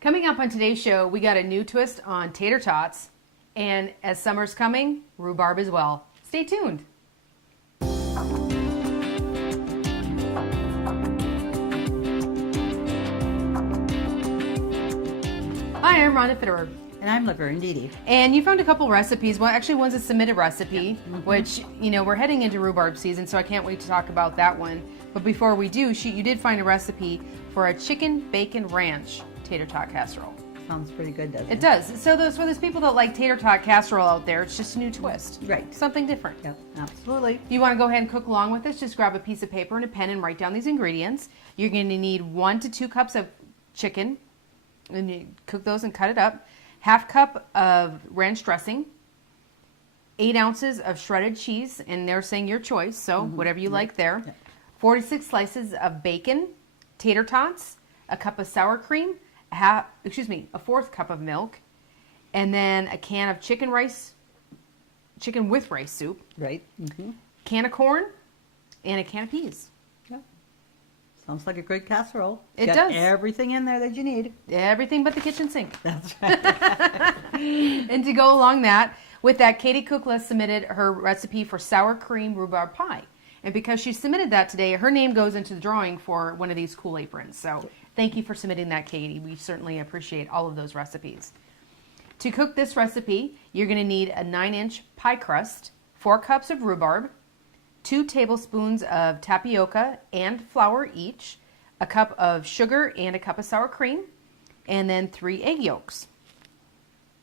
Coming up on today's show, we got a new twist on tater tots, and as summer's coming, rhubarb as well. Stay tuned. Hi, I'm Rhonda Fitterer. And I'm Laverne. And you found a couple recipes. Well, actually, one's a submitted recipe, which, we're heading into rhubarb season, so I can't wait to talk about that one. But before we do, you did find a recipe for a chicken bacon ranch tater tot casserole. Sounds pretty good, doesn't it? It does. So for those people that like tater tot casserole out there, it's just a new twist. Right. Something different. Yep, absolutely. If you want to go ahead and cook along with this, just grab a piece of paper and a pen and write down these ingredients. You're going to need 1 to 2 cups of chicken, and you cook those and cut it up. Half cup of ranch dressing, 8 ounces of shredded cheese, and they're saying your choice, so whatever you like there. Yep. 46 slices of bacon, tater tots, a cup of sour cream, a 1/4 cup of milk, and then a can of chicken with rice soup, Right. can of corn, and a can of peas. Yep. Sounds like a great casserole. It Got does. everything in there that you need. Everything but the kitchen sink. That's right. And to go along with that, Katie Cookless submitted her recipe for sour cream rhubarb pie. And because she submitted that today, her name goes into the drawing for one of these cool aprons. So thank you for submitting that, Katie. We certainly appreciate all of those recipes. To cook this recipe, you're going to need a 9-inch pie crust, 4 cups of rhubarb, 2 tablespoons of tapioca and flour each, a cup of sugar and a cup of sour cream, and then 3 egg yolks.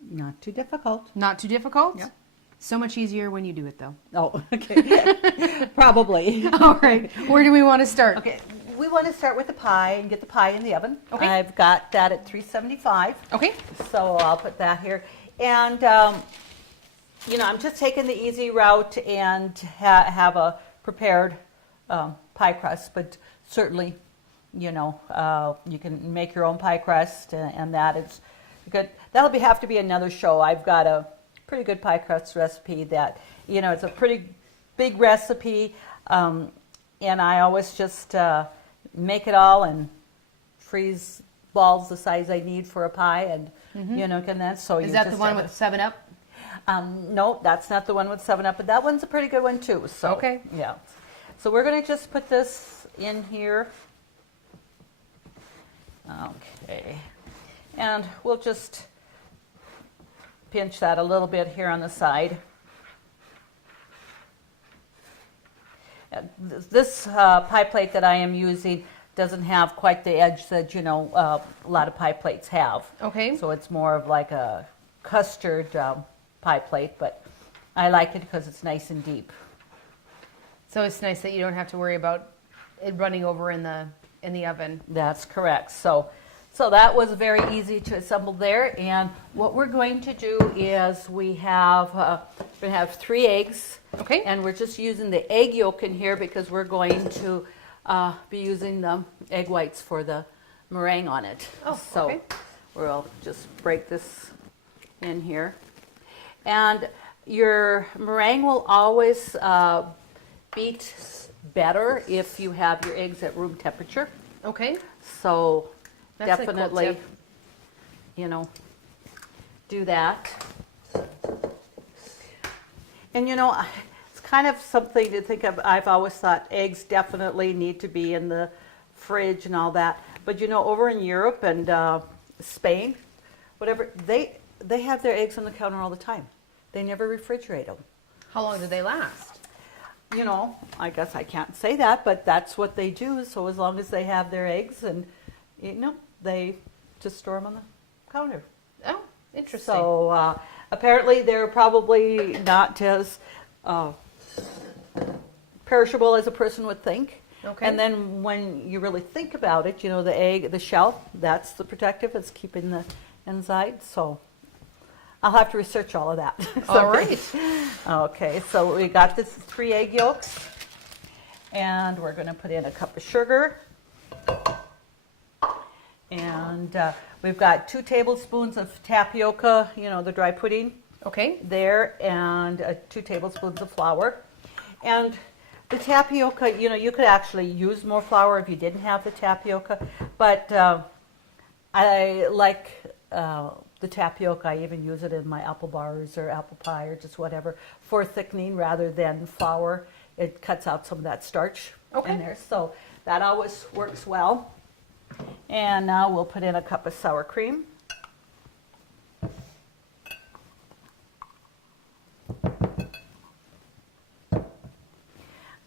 Not too difficult. Not too difficult? Yep. So much easier when you do it, though. Oh, okay. Probably. All right. Where do we want to start? Okay. We want to start with the pie and get the pie in the oven. Okay. I've got that at 375. Okay. So I'll put that here. And, I'm just taking the easy route and have a prepared pie crust. But certainly, you can make your own pie crust, and that is good. That'll have to be another show. I've got a pretty good pie crust recipe that, it's a pretty big recipe. And I always just make it all and freeze balls the size I need for a pie, and and then so Is that the one with 7-Up? No, that's not the one with 7-Up, but that one's a pretty good one too. So Okay. yeah. So we're going to just put this in here. Okay. And we'll just pinch that a little bit here on the side. This pie plate that I am using doesn't have quite the edge that a lot of pie plates have. Okay. So it's more of like a custard pie plate, but I like it because it's nice and deep. So it's nice that you don't have to worry about it running over in the oven. That's correct. So that was very easy to assemble there. And what we're going to do is we have 3 eggs. Okay. And we're just using the egg yolk in here because we're going to be using the egg whites for the meringue on it. Oh, so okay. We'll just break this in here. And your meringue will always beat better if you have your eggs at room temperature. Okay. So That's a cool definitely, tip. do that. And it's kind of something to think of. I've always thought eggs definitely need to be in the fridge and all that. But over in Europe and Spain, whatever, they have their eggs on the counter all the time. They never refrigerate them. How long do they last? I guess I can't say that, but that's what they do. So as long as they have their eggs, and they just store them on the counter. Oh, interesting. So apparently they're probably not as perishable as a person would think. Okay. And then when you really think about it, the egg, the shell, that's the protective. It's keeping the inside. So I'll have to research all of that. All right. Okay, so we got this 3 egg yolks, and we're going to put in a cup of sugar. And we've got 2 tablespoons of tapioca, the dry pudding. Okay. There, and 2 tablespoons of flour. And the tapioca, you could actually use more flour if you didn't have the tapioca, but I like the tapioca. I even use it in my apple bars or apple pie or just whatever for thickening rather than flour. It cuts out some of that starch in there. So that always works well. And now we'll put in a cup of sour cream.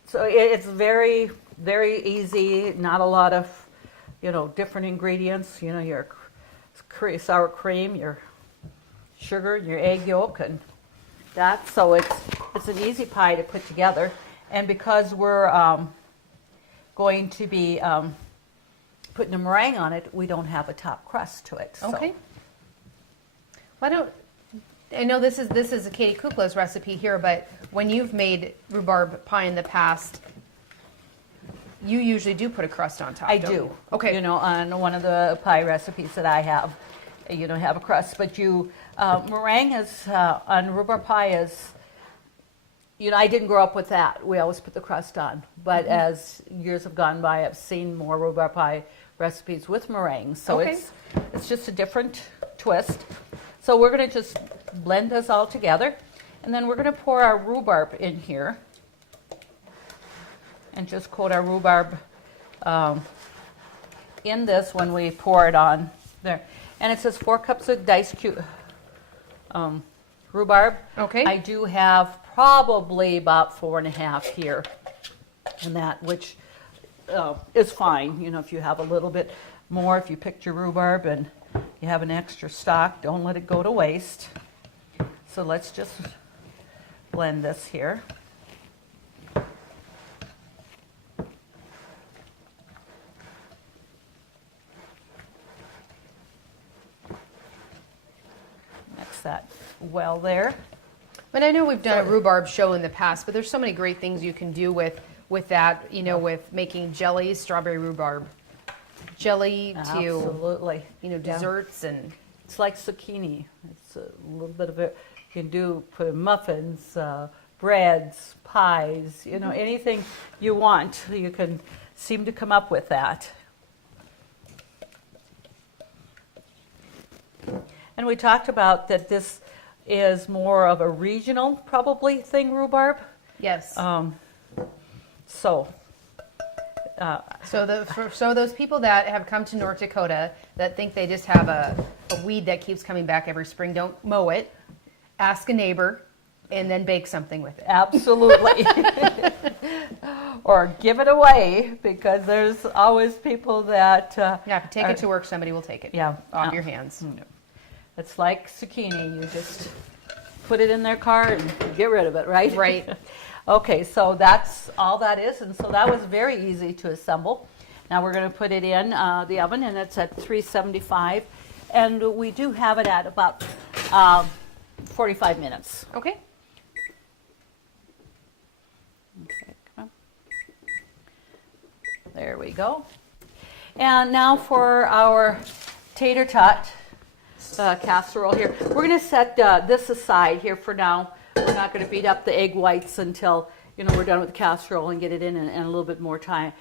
So it's very, very easy, not a lot of, different ingredients. Your sour cream, your sugar, your egg yolk, and that. So it's an easy pie to put together. And because we're going to be putting a meringue on it, we don't have a top crust to it. Okay. I know this is a Katie Kukla's recipe here, but when you've made rhubarb pie in the past, you usually do put a crust on top. I don't do. you? Okay. On one of the pie recipes that I have, have a crust, but meringue is on rhubarb pie is. I didn't grow up with that. We always put the crust on. But as years have gone by, I've seen more rhubarb pie recipes with meringue. So it's just a different twist. So we're going to just blend this all together. And then we're going to pour our rhubarb in here. And just coat our rhubarb in this when we pour it on there. And it says 4 cups of diced rhubarb. Okay. I do have probably about 4.5 here, and that, which is fine. If you have a little bit more, if you picked your rhubarb and you have an extra stock, don't let it go to waste. So let's just blend this here. Mix that well there. But I know we've done a rhubarb show in the past, but there's so many great things you can do with that, with making jellies, strawberry rhubarb jelly to, absolutely, desserts and. It's like zucchini. It's a little bit of it. You can put in muffins, breads, pies, anything you want. You can seem to come up with that. And we talked about that this is more of a regional, probably, thing, rhubarb. Yes. So those people that have come to North Dakota that think they just have a weed that keeps coming back every spring, don't mow it. Ask a neighbor, and then bake something with it. Absolutely. Or give it away, because there's always people that. If you take it to work, somebody will take it. Yeah. Off your hands. It's like zucchini. You just put it in their car and get rid of it, right? Right. Okay, so that's all that is, and so that was very easy to assemble. Now we're going to put it in the oven, and it's at 375, and we do have it at about 45 minutes. Okay. Okay, come on. There we go. And now for our tater tot casserole here. We're going to set this aside here for now. We're not going to beat up the egg whites until we're done with the casserole and get it in a little bit more time.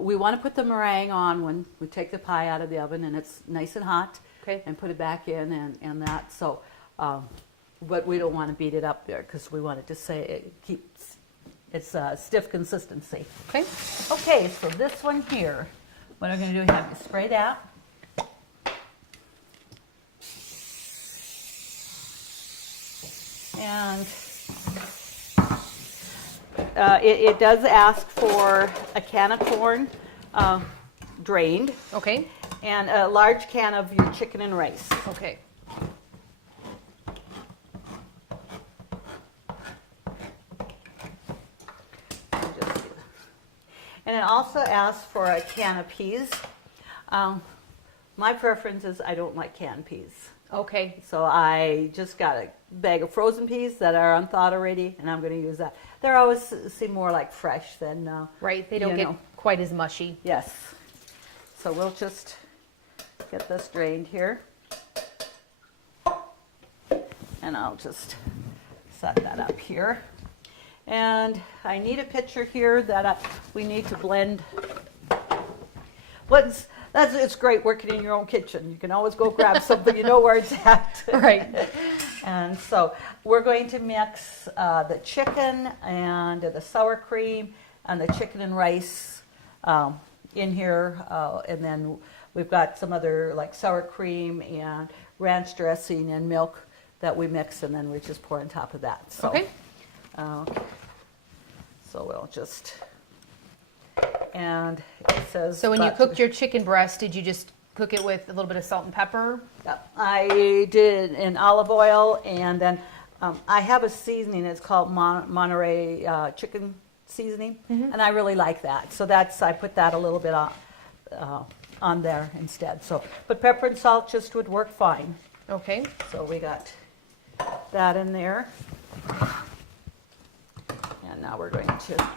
We want to put the meringue on when we take the pie out of the oven and it's nice and hot. Okay. And put it back in and that. So, but we don't want to beat it up there because we want it to say it keeps its stiff consistency. Okay. Okay, so this one here, what I'm going to do is have you spray that. And it does ask for a can of corn drained. Okay. And a large can of your chicken and rice. Okay. And it also asks for a can of peas. My preference is I don't like canned peas. Okay. So I just got a bag of frozen peas that are unthawed already, and I'm going to use that. They always seem more like fresh than right. They don't get quite as mushy. Yes. So we'll just get this drained here, and I'll just set that up here. And I need a pitcher here that we need to blend. it's great working in your own kitchen. You can always go grab something, you know where it's at. Right. And so we're going to mix the chicken and the sour cream and the chicken and rice in here. And then we've got some other like sour cream and ranch dressing and milk that we mix, and then we just pour on top of that. So, Okay. okay. So we'll just, and it says. So when you cooked your chicken breast, did you just cook it with a little bit of salt and pepper? I did in olive oil, and then I have a seasoning. It's called Monterey chicken seasoning, and I really like that. So I put that a little bit on there instead. So, but pepper and salt just would work fine. Okay. So we got that in there. And now we're going to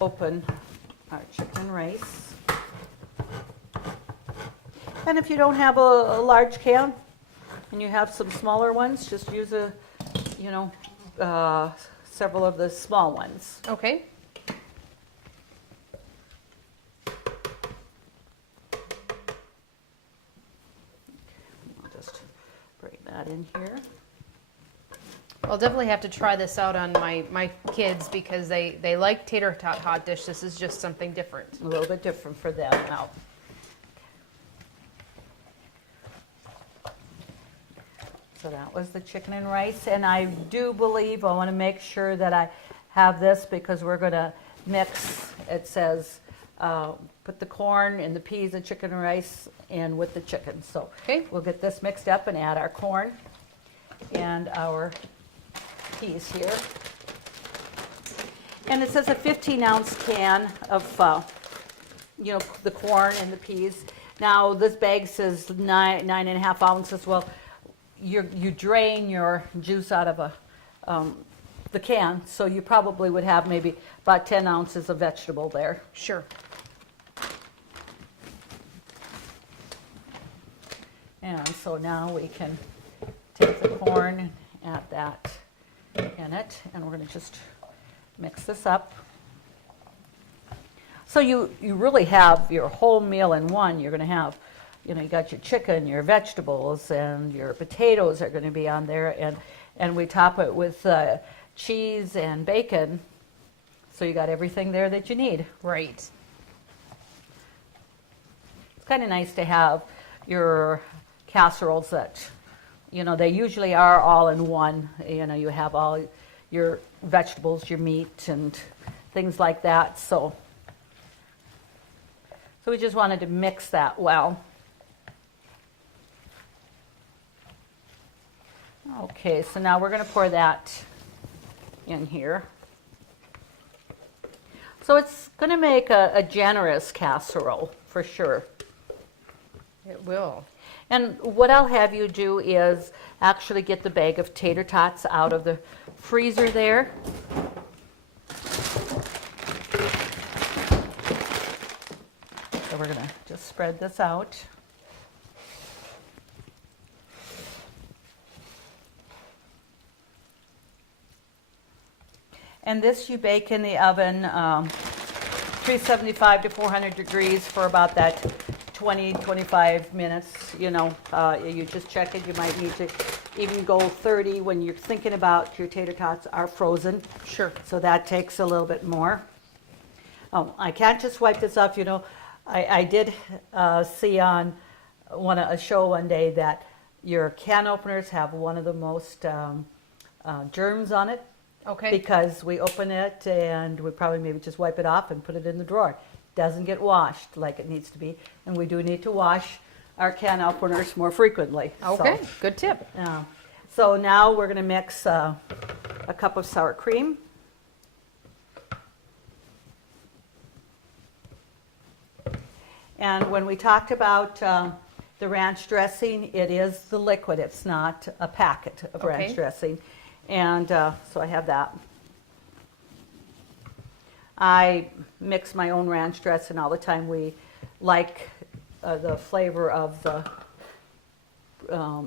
open our chicken rice. And if you don't have a large can and you have some smaller ones, just use several of the small ones. Okay. I'll just bring that in here. I'll definitely have to try this out on my kids because they like tater tot hot dish. This is just something different. A little bit different for them now. So that was the chicken and rice, and I do believe, I want to make sure that I have this because we're going to mix, it says, put the corn and the peas and chicken and rice in with the chicken. So Okay. we'll get this mixed up and add our corn and our peas here. And it says a 15-ounce can of, the corn and the peas. Now, this bag says 9.5 ounces. Well, you drain your juice out of the can, so you probably would have maybe about 10 ounces of vegetable there. Sure. And so now we can take the corn and add that in it, and we're going to just mix this up. So you really have your whole meal in one. You're going to have, you got your chicken, your vegetables, and your potatoes are going to be on there, and we top it with cheese and bacon. So you got everything there that you need. Right. It's kind of nice to have your casseroles that, they usually are all in one. You have all your vegetables, your meat, and things like that. So we just wanted to mix that well. Okay, so now we're going to pour that in here. So it's going to make a generous casserole for sure. It will. And what I'll have you do is actually get the bag of tater tots out of the freezer there. So we're going to just spread this out. And this you bake in the oven, 375 to 400 degrees for about that 20-25 minutes. You just check it. You might need to even go 30 when you're thinking about your tater tots are frozen. Sure. So that takes a little bit more. I can't just wipe this off. I did see on a show one day that your can openers have one of the most germs on it. Okay. Because we open it and we probably maybe just wipe it off and put it in the drawer. Doesn't get washed like it needs to be, and we do need to wash our can openers more frequently. Okay, good tip. So now we're going to mix a cup of sour cream. And when we talked about the ranch dressing, it is the liquid. It's not a packet of ranch dressing. And so I have that. I mix my own ranch dressing all the time. We like the flavor of the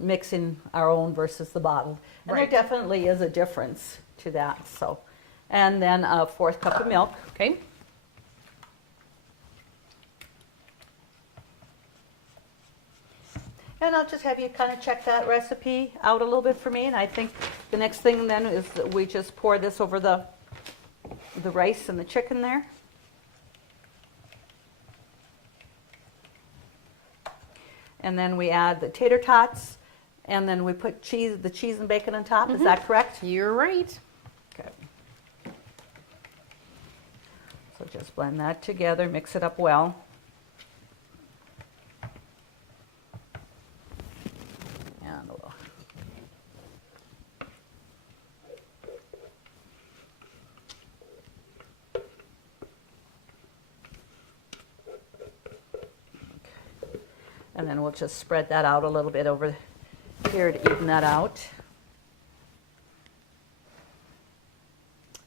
mixing our own versus the bottled. And Right. there definitely is a difference to that. So, and then a 4th cup of milk. Okay. And I'll just have you kind of check that recipe out a little bit for me. And I think the next thing then is that we just pour this over the rice and the chicken there. And then we add the tater tots, and then we put the cheese and bacon on top. Is that correct? You're right. Okay. So just blend that together, mix it up well. And we'll and then we'll just spread that out a little bit over here to even that out.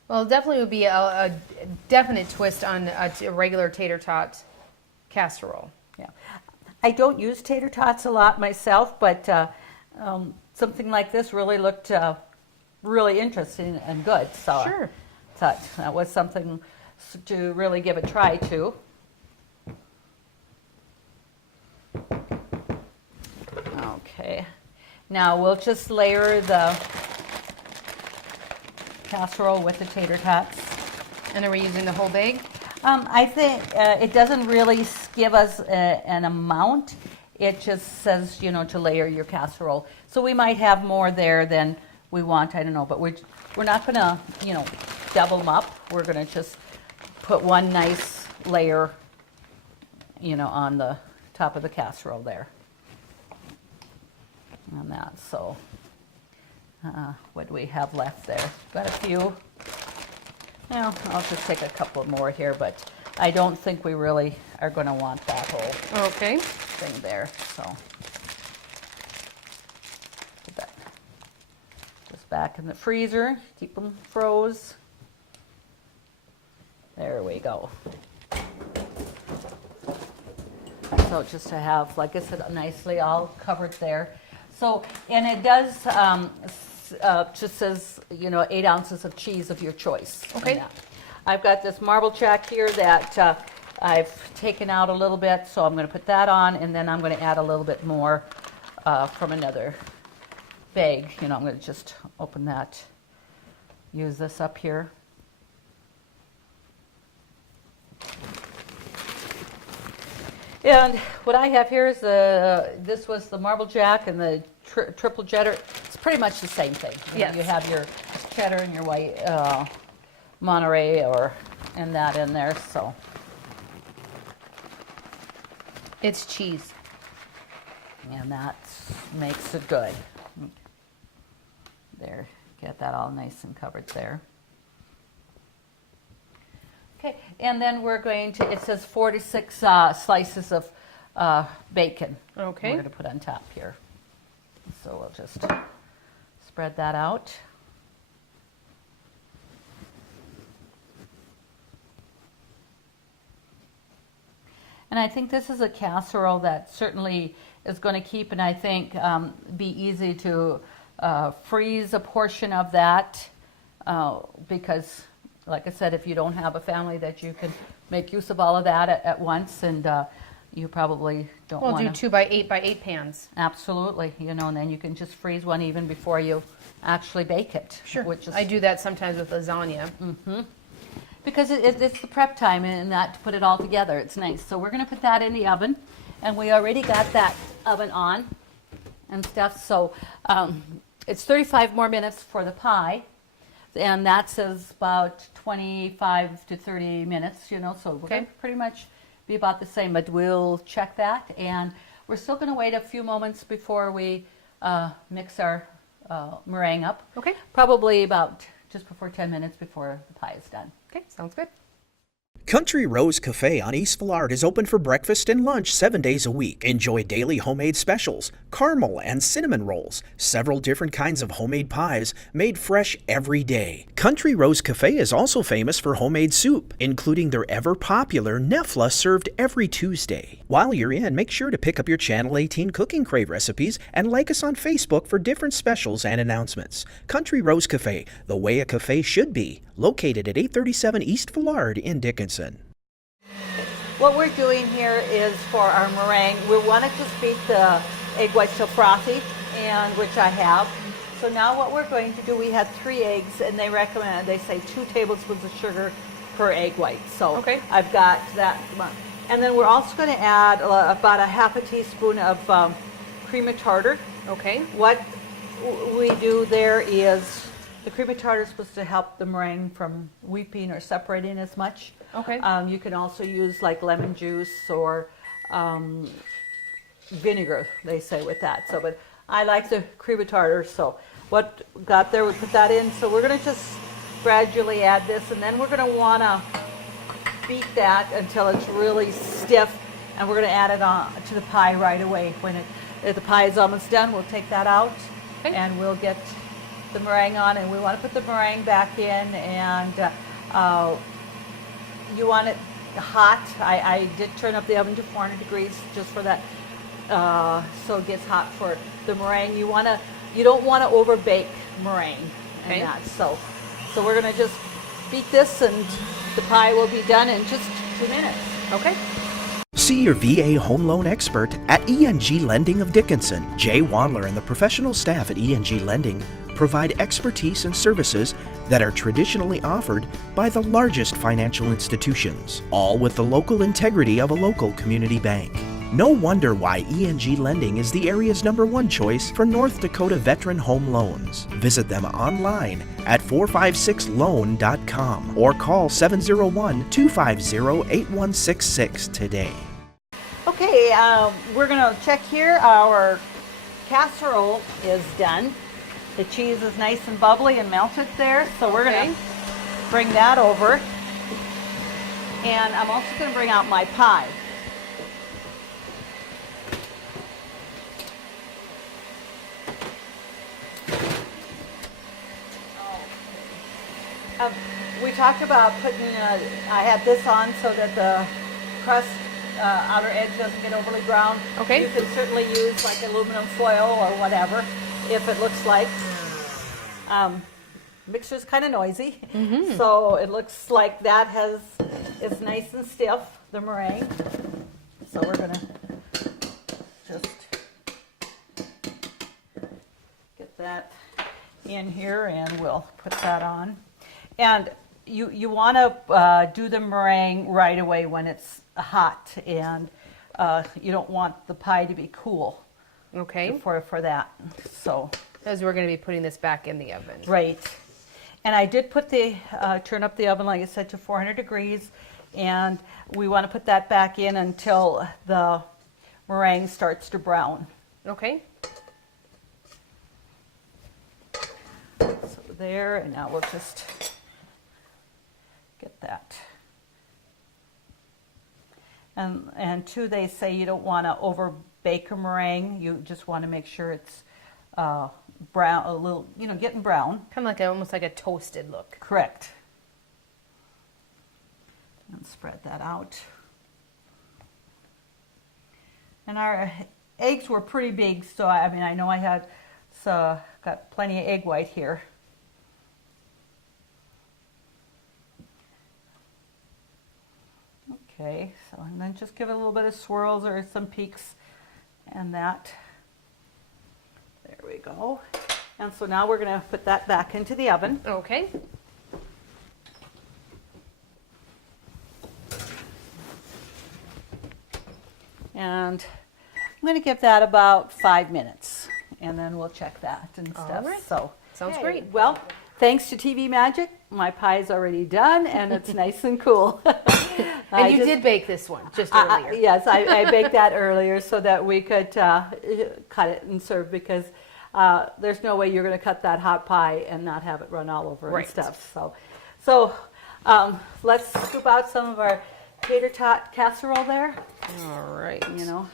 Well, it definitely would be a definite twist on a regular tater tot casserole. Yeah, I don't use tater tots a lot myself, but something like this really looked really interesting and good. So Sure. I thought that was something to really give a try to. Okay, now we'll just layer the casserole with the tater tots. And are we using the whole bag? I think it doesn't really give us an amount. It just says, to layer your casserole. So we might have more there than we want. I don't know, but we're not going to, double them up. We're going to just put one nice layer, on the top of the casserole there. On that. So what do we have left there? Got a few. Well, I'll just take a couple more here, but I don't think we really are going to want that whole Okay. thing there. So put that just back in the freezer. Keep them froze. There we go. So just to have, like I said, nicely all covered there. So, and it does, just says, 8 ounces of cheese of your choice. Okay. I've got this marble jack here that I've taken out a little bit, so I'm going to put that on, and then I'm going to add a little bit more from another bag. I'm going to just open that, use this up here. And what I have here is this was the marble jack and the triple cheddar. It's pretty much the same thing. Yes. You have your cheddar and your white Monterey and that in there. So It's cheese. and that makes it good. There, get that all nice and covered there. Okay, and then we're going to, it says 4 to 6 slices of bacon. Okay. We're going to put on top here. So we'll just spread that out. And I think this is a casserole that certainly is going to keep, and I think be easy to freeze a portion of that because, like I said, if you don't have a family that you can make use of all of that at once, and you probably don't We'll want do to. 2 by 8 by 8 pans. Absolutely, and then you can just freeze one even before you actually bake it. Sure. Which is, I do that sometimes with lasagna. because it's the prep time and that to put it all together. It's nice. So we're going to put that in the oven, and we already got that oven on and stuff. So it's 35 more minutes for the pie, and that says about 25 to 30 minutes. So we're Okay. going to pretty much be about the same, but we'll check that, and we're still going to wait a few moments before we mix our meringue up. Okay. Probably about just before 10 minutes before the pie is done. Okay, sounds good. Country Rose Cafe on East Villard is open for breakfast and lunch 7 days a week. Enjoy daily homemade specials, caramel and cinnamon rolls, several different kinds of homemade pies made fresh every day. Country Rose Cafe is also famous for homemade soup, including their ever-popular Nefla served every Tuesday. While you're in, make sure to pick up your Channel 18 Cooking Crave recipes and like us on Facebook for different specials and announcements. Country Rose Cafe, the way a cafe should be, located at 837 East Villard in Dickinson. What we're doing here is for our meringue, we want to just beat the egg whites till frothy, and which I have. So now what we're going to do, we had 3 eggs, and they say 2 tablespoons of sugar per egg white. So Okay. I've got that. And then we're also going to add about a half a teaspoon of cream of tartar. Okay. What we do there is the cream of tartar is supposed to help the meringue from weeping or separating as much. Okay. You can also use like lemon juice or vinegar, they say, with that. So, but I like the cream of tartar. So what got there, we put that in. So we're going to just gradually add this, and then we're going to want to beat that until it's really stiff, and we're going to add it on to the pie right away. If the pie is almost done, we'll take that out, Okay. and we'll get the meringue on, and we want to put the meringue back in, and you want it hot. I did turn up the oven to 400 degrees just for that, so it gets hot for the meringue. You don't want to over bake meringue and Okay. that. So we're gonna just beat this, and the pie will be done in just 2 minutes. Okay. See your VA home loan expert at ENG Lending of Dickinson. Jay Wandler and the professional staff at ENG Lending provide expertise and services that are traditionally offered by the largest financial institutions, all with the local integrity of a local community bank. No wonder why ENG Lending is the area's #1 choice for North Dakota veteran home loans. Visit them online at 456loan.com or call 701-250-8166 today. Okay, we're gonna check here. Our casserole is done. The cheese is nice and bubbly and melted there, so we're Okay. gonna bring that over. And I'm also gonna bring out my pie. We talked about putting, I had this on so that the crust, outer edge doesn't get overly brown. Okay. You can certainly use like aluminum foil or whatever, if it looks like. Mixture's kind of noisy, so it looks like that is nice and stiff, the meringue. So we're gonna just get that in here, and we'll put that on. And you want to do the meringue right away when it's hot, and you don't want the pie to be cool Okay. for that. So As we're going to be putting this back in the oven. right, and I did put turn up the oven, like I said, to 400 degrees, and we want to put that back in until the meringue starts to brown. Okay. So there, and now we'll just get that. And two, they say you don't want to over bake a meringue. You just want to make sure it's brown, a little, getting brown. Kind of like almost like a toasted look. Correct. And spread that out. And our eggs were pretty big, so I know I had got plenty of egg white here. Okay, so and then just give it a little bit of swirls or some peaks, and that. There we go. And so now we're going to put that back into the oven. Okay. And I'm going to give that about 5 minutes, and then we'll check that and All stuff. right. So Sounds okay, great. Well, thanks to TV Magic, my pie's already done, and it's nice and cool. And you did bake this one just earlier. Yes, I baked that earlier so that we could cut it and serve, because there's no way you're going to cut that hot pie and not have it run all over Right. and stuff. So let's scoop out some of our Tater Tot Casserole there. All right. Here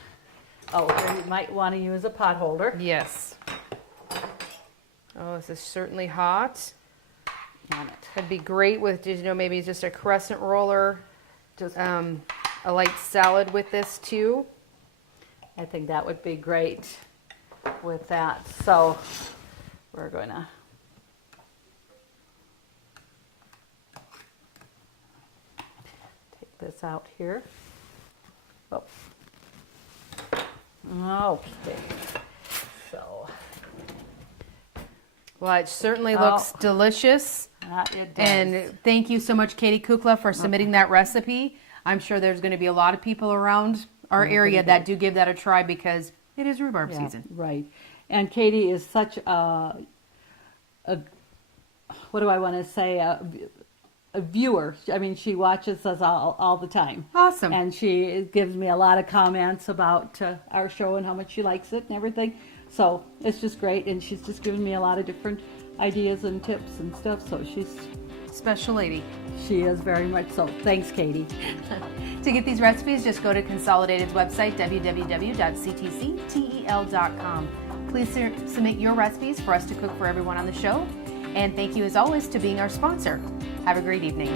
you might want to use a pot holder. Yes. Oh, this is certainly hot. On it. It'd be great with, maybe just a crescent roller, Just, a light salad with this too. I think that would be great with that. So we're going to take this out here. Oh. Okay. So, Well, it certainly looks delicious. it does. And thank you so much, Katie Kukla, for submitting that recipe. I'm sure there's going to be a lot of people around our area that do give that a try because it is rhubarb season. Right. And Katie is such what do I want to say, a viewer. I mean, she watches us all the time. Awesome. And she gives me a lot of comments about our show and how much she likes it and everything. So it's just great. And she's just given me a lot of different ideas and tips and stuff. So Special lady. she is very much so. Thanks, Katie. To get these recipes, just go to Consolidated's website, www.ctctel.com. Please submit your recipes for us to cook for everyone on the show. And thank you, as always, to being our sponsor. Have a great evening.